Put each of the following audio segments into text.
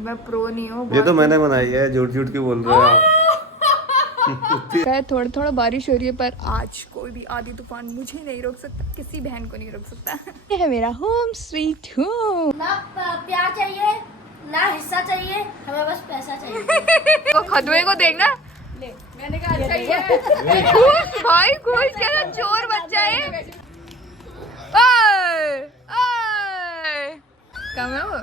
मैं प्रो नहीं हूँ। ये तो मैंने बनाई है, झूठ झूठ क्यों बोल रहे हो आप? थोड़ा थोड़ा बारिश हो रही है, पर आज कोई भी आंधी तूफान मुझे नहीं रोक सकता, किसी बहन को नहीं रोक सकता। ये है मेरा होम स्वीट होम। ना प्यार चाहिए ना हिस्सा चाहिए, हमें बस पैसा चाहिए। वो खदवे को देखना। मैंने कहा अच्छा ही है। भाई कोई क्या चोर बच्चा है। ओए ओए कम है वो।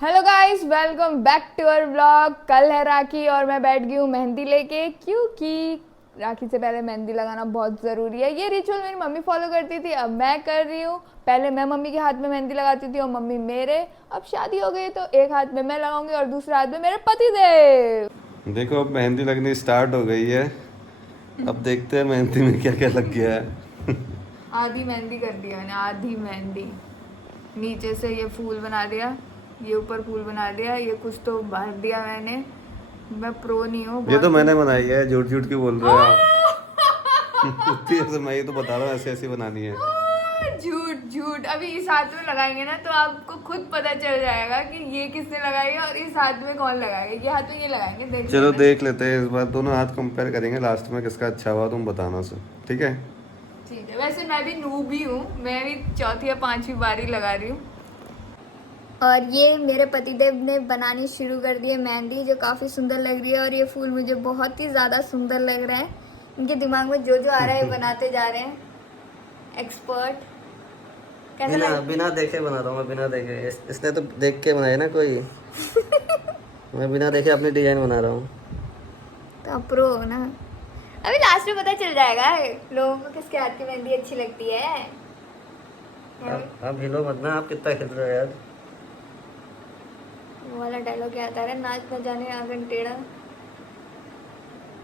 Hello guys, welcome back to our vlog. कल है राखी और मैं बैठ गई हूँ मेहंदी लेके, क्योंकि राखी से पहले मेहंदी लगाना बहुत ज़रूरी है। ये रिचुअल मेरी मम्मी फॉलो करती थी, अब मैं कर रही हूँ। पहले मैं मम्मी के हाथ में मेहंदी लगाती थी और मम्मी मेरे। अब शादी हो गई तो एक हाथ में मैं लगाऊंगी और दूसरे हाथ में मेरे पति देव। देखो अब मेहंदी लगनी स्टार्ट हो गई है। अब देखते हैं मेहंदी में क्या क्या लग गया है। आधी मेहंदी कर दिया मैंने, आधी मेहंदी। नीचे से ये फूल बना दिया, ये ऊपर फूल बना दिया, ये कुछ तो भर दिया मैंने। मैं प्रो नहीं हूँ। ये तो मैंने बनाई है, झूठ झूठ क्यों बोल रहे हो आप? ऐसे मैं ये तो बता रहा हूँ, ऐसे ऐसे बनानी है। झूठ झूठ। अभी इस हाथ में लगाएंगे ना तो आपको खुद पता चल जाएगा कि ये किसने लगाई है और इस हाथ में कौन लगाएगा। ये हाथ में ये लगाएंगे, देख चलो देख लेते हैं, इस बार दोनों हाथ कंपेयर करेंगे, लास्ट में किसका अच्छा हुआ तुम बताना सर। ठीक है ठीक है। वैसे मैं भी नूब ही हूँ, मैं भी चौथी या पांचवी बारी लगा रही हूँ। और ये मेरे पतिदेव ने बनानी शुरू कर दी है मेहंदी, जो काफ़ी सुंदर लग रही है। और ये फूल मुझे बहुत ही ज़्यादा सुंदर लग रहा है। इनके दिमाग में जो जो आ रहा है बनाते जा रहे हैं। एक्सपर्ट। कैसा बिना लग बिना देखे बना रहा हूँ मैं, बिना देखे। इसने तो देख के बनाया ना कोई। मैं बिना देखे अपनी डिजाइन बना रहा हूँ। तो प्रो हो ना। अभी लास्ट में पता चल जाएगा लोगों को किसके हाथ की मेहंदी अच्छी लगती है। आप हिलो मत ना, आप कितना हिल रहे हो यार। वो वाला डायलॉग क्या आता है, नाच न जाने आंगन टेढ़ा।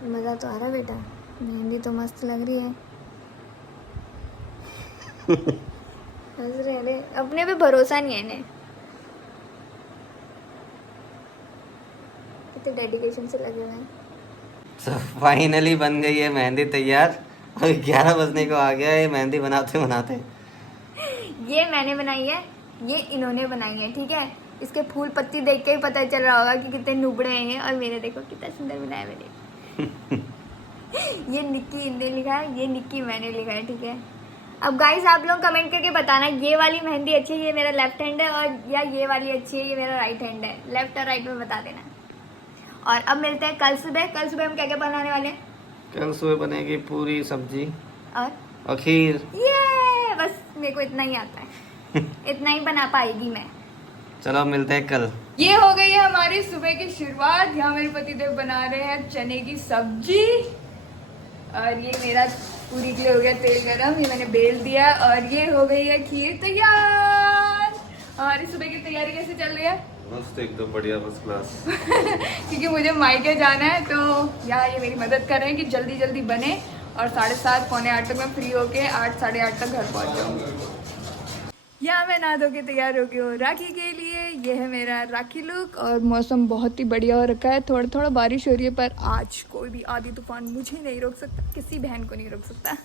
मजा तो आ रहा है बेटा, मेहंदी तो मस्त लग रही है। हंस रहे अरे, अपने पे भरोसा नहीं है इन्हें। कितने डेडिकेशन से लगे हुए हैं। तो फाइनली बन गई है मेहंदी तैयार। और 11 बजने को आ गया है मेहंदी बनाते बनाते। ये मैंने बनाई है, ये इन्होंने बनाई है, ठीक है। इसके फूल पत्ती देख के ही पता चल रहा होगा कि कितने नुबड़े हैं। और मेरे देखो कितना सुंदर बनाया मैंने। ये निक्की इनने लिखा है, ये निक्की मैंने लिखा है, ठीक है। अब गाइस आप लोग कमेंट करके बताना, ये वाली मेहंदी अच्छी है, ये मेरा लेफ्ट हैंड है, और या ये वाली अच्छी है, ये मेरा राइट हैंड है। लेफ्ट और राइट में बता देना। और अब मिलते हैं कल सुबह। कल सुबह हम क्या क्या बनाने वाले हैं? कल सुबह बनेगी पूरी सब्जी और खीर। ये बस मेरे को इतना ही आता है। इतना ही बना पाएगी मैं। चलो मिलते हैं कल। ये हो गई है हमारी सुबह की शुरुआत। यहाँ मेरे पतिदेव बना रहे हैं चने की सब्जी और ये मेरा पूरी के लिए हो गया तेल गरम, ये मैंने बेल दिया। और ये हो गई है खीर तैयार। और इस सुबह की तैयारी कैसे चल रही है? मस्त, एकदम बढ़िया, फर्स्ट क्लास। क्योंकि मुझे मायके जाना है तो यहाँ ये मेरी मदद कर रहे हैं कि जल्दी जल्दी बने और 7:30 पौने 8 तक मैं फ्री होके 8 साढ़े 8 तक घर पहुँच जाऊँ। यहाँ मैं नहा धो के तैयार हो गई हूँ राखी के लिए। ये है मेरा राखी लुक। और मौसम बहुत ही बढ़िया हो रखा है, थोड़ा थोड़ा बारिश हो रही है, पर आज कोई भी आंधी तूफान मुझे नहीं रोक सकता, किसी बहन को नहीं रोक सकता।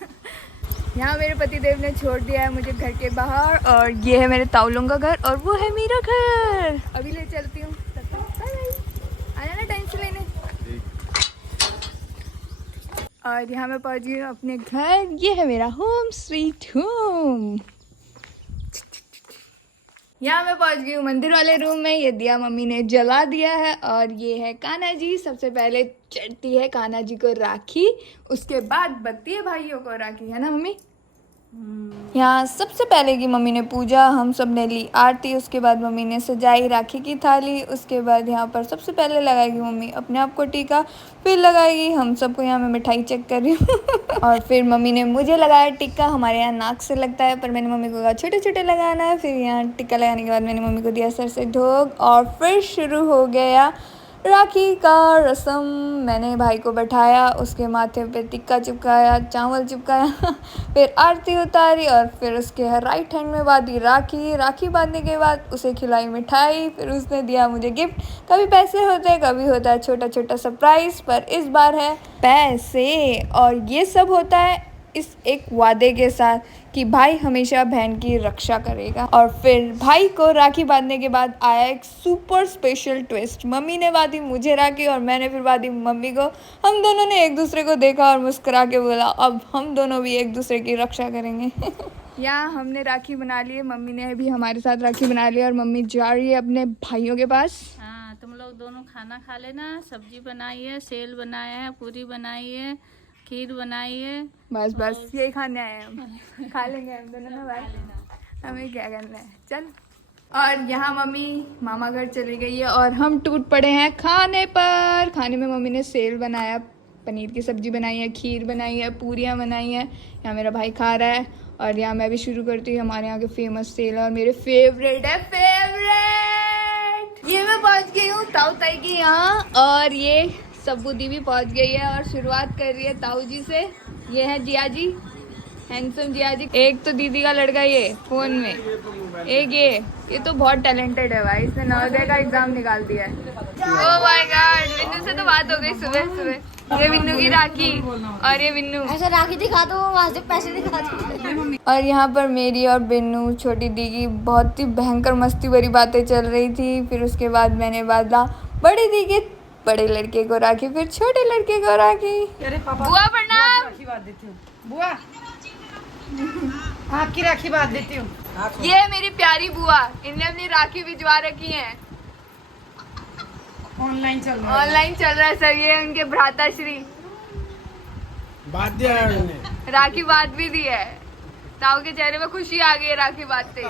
यहाँ मेरे पतिदेव ने छोड़ दिया है मुझे घर के बाहर। और ये है मेरे ताउलों का घर और वो है मेरा घर। अभी ले चलती हूँ, आ जाना टाइम से लेने। और यहाँ मैं पहुँच गई हूँ अपने घर। ये है मेरा होम स्वीट होम। यहाँ मैं पहुँच गई हूँ मंदिर वाले रूम में। ये दिया मम्मी ने जला दिया है। और ये है कान्हा जी। सबसे पहले चढ़ती है कान्हा जी को राखी, उसके बाद बत्ती है भाइयों को राखी, है ना मम्मी? यहाँ सबसे पहले की मम्मी ने पूजा, हम सब ने ली आरती, उसके बाद मम्मी ने सजाई राखी की थाली। उसके बाद यहाँ पर सबसे पहले लगाएगी मम्मी अपने आप को टीका, फिर लगाएगी हम सबको। यहाँ मैं मिठाई चेक कर रही हूँ। और फिर मम्मी ने मुझे लगाया टिक्का। हमारे यहाँ नाक से लगता है, पर मैंने मम्मी को कहा छोटे छोटे लगाना है। फिर यहाँ टिक्का लगाने के बाद मैंने मम्मी को दिया सर से ढोक। और फिर शुरू हो गया राखी का रस्म। मैंने भाई को बैठाया, उसके माथे पे टिक्का चिपकाया, चावल चिपकाया, फिर आरती उतारी और फिर उसके राइट हैंड में बांधी राखी। राखी बांधने के बाद उसे खिलाई मिठाई, फिर उसने दिया मुझे गिफ्ट। कभी पैसे होते हैं, कभी होता है छोटा छोटा सरप्राइज, पर इस बार है पैसे। और ये सब होता है इस एक वादे के साथ कि भाई हमेशा बहन की रक्षा करेगा। और फिर भाई को राखी बांधने के बाद आया एक सुपर स्पेशल ट्विस्ट। मम्मी ने बांधी मुझे राखी और मैंने फिर बांधी मम्मी को। हम दोनों ने एक दूसरे को देखा और मुस्कुरा के बोला अब हम दोनों भी एक दूसरे की रक्षा करेंगे। यहाँ हमने राखी बना ली है, मम्मी ने भी हमारे साथ राखी बना ली है और मम्मी जा रही है अपने भाइयों के पास। हाँ, तुम लोग दोनों खाना खा लेना। सब्जी बनाई है, सेल बनाया है, पूरी बनाई है, खीर बनाई है। बस बस यही खाने आए हैं हम। खा लेंगे हम दोनों ना भाई, हमें क्या करना है, चल। और यहाँ मम्मी मामा घर चली गई है और हम टूट पड़े हैं खाने पर। खाने में मम्मी ने सेल बनाया, पनीर की सब्जी बनाई है, खीर बनाई है, पूरियाँ बनाई हैं। यहाँ मेरा भाई खा रहा है और यहाँ मैं भी शुरू करती हूँ हमारे यहाँ के फेमस सेल। और मेरे फेवरेट है फेवरेट, ये मैं पहुँच गई हूँ ताऊ ताई के यहाँ और ये सब्बू दी भी पहुँच गई है और शुरुआत कर रही है ताऊ जी से। ये है जिया जी, हैंडसम जिया जी। एक तो दीदी का लड़का ये फोन में, एक ये तो बहुत टैलेंटेड है भाई, इसने नवोदय का एग्जाम निकाल दिया है। ओह माय गॉड, विन्नू से तो बात हो गई सुबह सुबह। ये विन्नू की राखी और ये विन्नू ऐसा राखी दिखा दो, वहाँ से पैसे दिखा दो। और यहाँ पर मेरी और बिन्नू छोटी दी की बहुत ही भयंकर मस्ती भरी बातें चल रही थी। फिर उसके बाद मैंने बांधा बड़ी दी के बड़े लड़के को राखी, फिर छोटे लड़के को राखी। बुआ प्रणाम। राखी बांध देती हूँ बुआ, आपकी राखी बांध देती हूँ। ये है मेरी प्यारी बुआ, इनने अपनी राखी भिजवा रखी है। ऑनलाइन चल रहा है। ऑनलाइन चल रहा है सर। ये उनके भ्राता श्री बात दिया है उन्होंने। राखी बांध भी दी है। ताऊ के चेहरे में खुशी आ गई है राखी बांधते ही।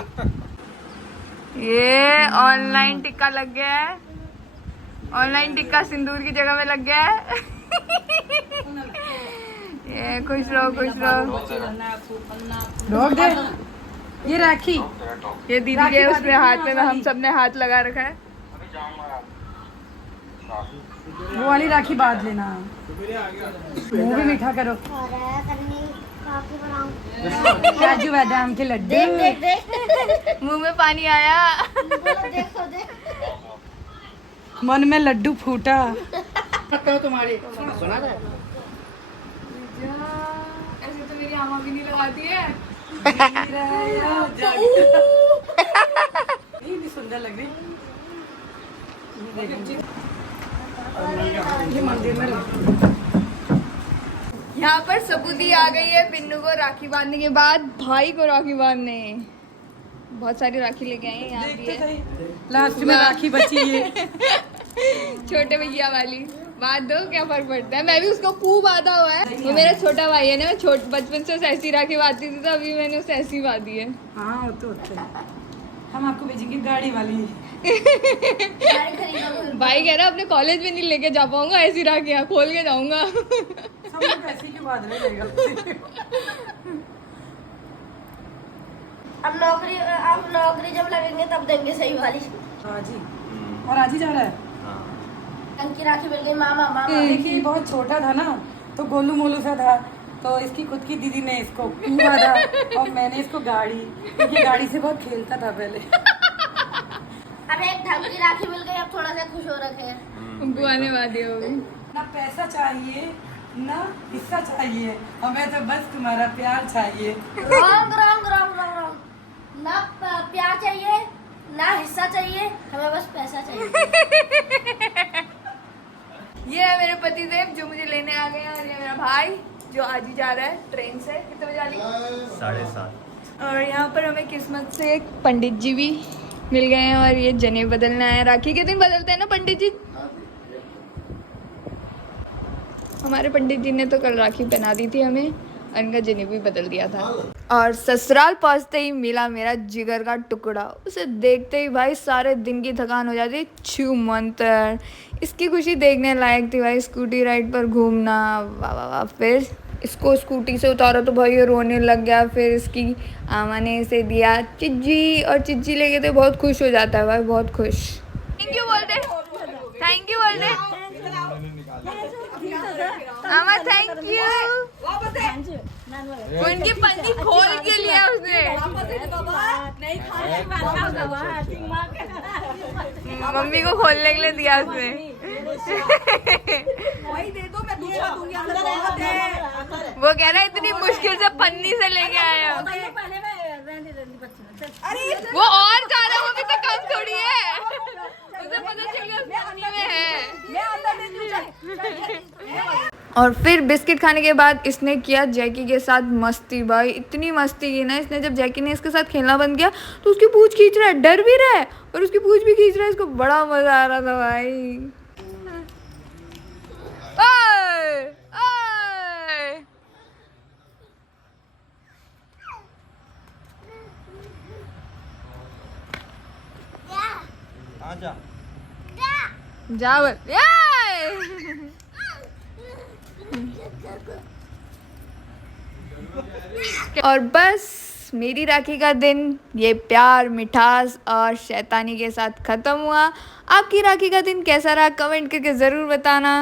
ये ऑनलाइन टिक्का लग गया है, ऑनलाइन टिक्का सिंदूर की जगह में लग गया है। ये खुश रहो खुश रहो। रोक दे ये राखी। ये दीदी के उसमें हाथ में हम सब ने हाथ लगा रखा है। वो वाली राखी बांध लेना। मुंह भी मीठा करो। काजू बादाम के लड्डू। मुंह में पानी आया। मन में लड्डू फूटा। तुम्हारी ऐसे तो मेरी आमा भी नहीं लगाती है। भी सुंदर लग रही। यहाँ पर सबूदी आ गई है बिन्नू को राखी बांधने के बाद भाई को राखी बांधने। बहुत सारी राखी लेके आए हैं यहाँ भी है। लास्ट में राखी बची है। छोटे भैया वाली बात दो, क्या फर्क पड़ता है। मैं भी उसको खूब बांधा हुआ है। वो मेरा छोटा भाई है ना, मैं बचपन से उसे ऐसी राखी बांधती थी तो अभी मैंने उसे ऐसी बांधी है। हाँ वो तो होते हैं। हम आपको भेजेंगे गाड़ी वाली। भाई कह रहा अपने कॉलेज में नहीं लेके जा पाऊंगा, ऐसी राखियाँ खोल के जाऊंगा। सब लोग ऐसे क्यों बांधने लगेगा। अब नौकरी जब लगेंगे तब देंगे सही वाली। हाँ जी। और आज ही जा रहा है। की राखी मिल गई मामा मामा। देखिए बहुत छोटा था ना तो गोलू मोलू सा था, तो इसकी खुद की दीदी ने इसको बांधा और मैंने इसको गाड़ी, क्योंकि गाड़ी से बहुत खेलता था पहले। अब एक ढंग की राखी मिल गई, अब थोड़ा सा खुश हो रखे हैं। बुआ ने बांधी होगी। ना पैसा चाहिए ना हिस्सा चाहिए, हमें तो बस तुम्हारा प्यार चाहिए। Wrong wrong wrong wrong wrong. ना प्यार चाहिए ना हिस्सा चाहिए, हमें बस पैसा चाहिए। ये है मेरे पतिदेव जो मुझे लेने आ गए हैं और ये मेरा भाई जो आज ही जा रहा है ट्रेन से। कितने बजे वाली? 7:30। और यहाँ पर हमें किस्मत से एक पंडित जी भी मिल गए हैं और ये जनेब बदलना है। राखी के दिन बदलते हैं ना पंडित जी। हमारे पंडित जी ने तो कल राखी पहना दी थी हमें और इनका जनेब भी बदल दिया था। और ससुराल पहुँचते ही मिला मेरा जिगर का टुकड़ा। उसे देखते ही भाई सारे दिन की थकान हो जाती। छू मंतर, इसकी खुशी देखने लायक थी भाई। स्कूटी राइड पर घूमना, वाह वाह वाह। फिर इसको स्कूटी से उतारा तो भाई ये रोने लग गया। फिर इसकी आमा ने इसे दिया चिज्जी और चिज्जी लेके तो बहुत खुश हो जाता है भाई, बहुत खुश। थैंक यू बोल दे, थैंक यू बोल दे आमा, थैंक यू। उनकी पन्नी खोल के लिया उसने। मम्मी को खोलने के लिए दिया उसने। वो कह रहा है इतनी मुश्किल से पन्नी से लेके आया हूँ। वो और ज्यादा, वो भी तो कम थोड़ी है, उसे पता चल गया पन्नी में है। और फिर बिस्किट खाने के बाद इसने किया जैकी के साथ मस्ती। भाई इतनी मस्ती की ना इसने, जब जैकी ने इसके साथ खेलना बंद किया तो उसकी पूंछ खींच रहा है, डर भी रहा है और उसकी पूंछ भी खींच रहा है। इसको बड़ा मजा आ रहा था भाई। ओए, ओए। आजा। जा बोल। और बस मेरी राखी का दिन ये प्यार, मिठास और शैतानी के साथ ख़त्म हुआ। आपकी राखी का दिन कैसा रहा कमेंट करके ज़रूर बताना।